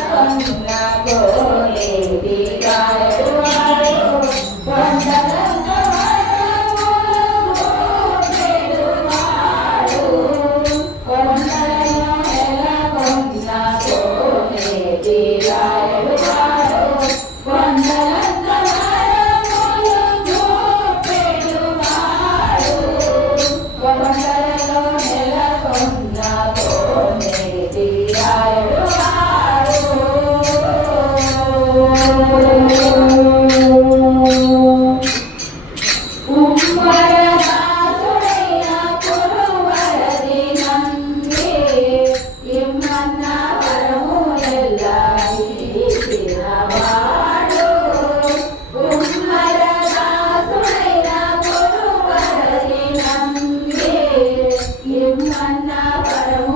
không là vô lệ đi Brahmanna పరమ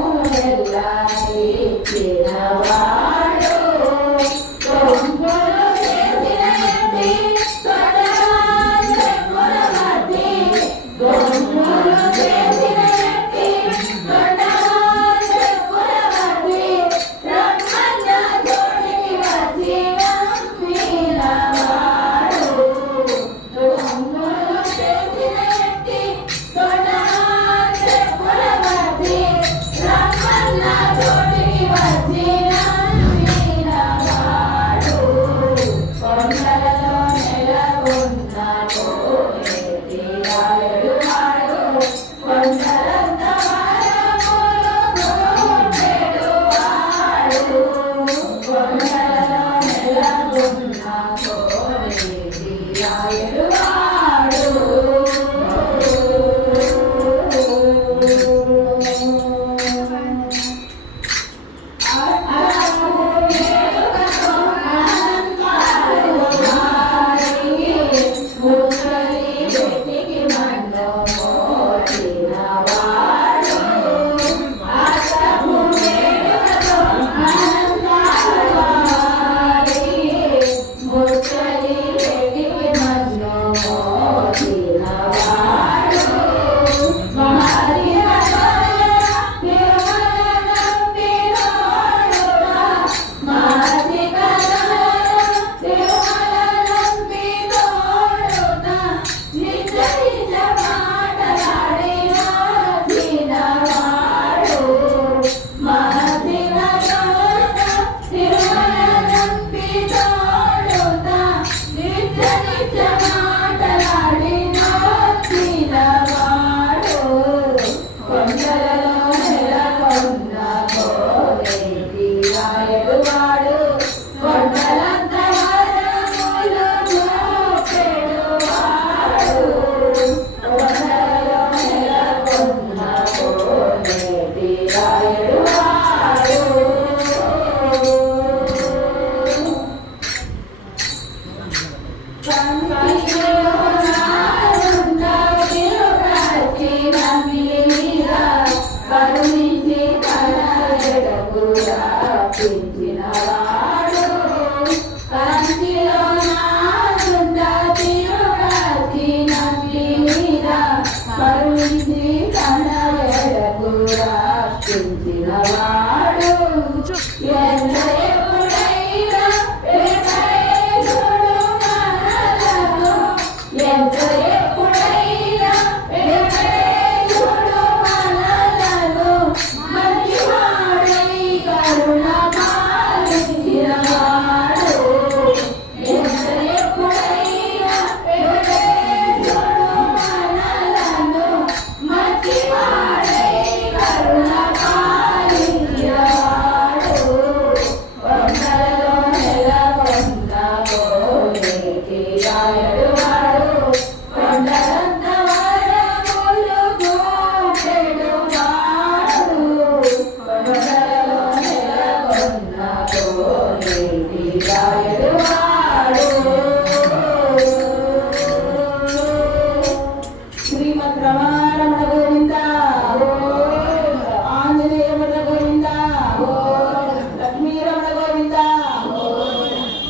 నమ్మి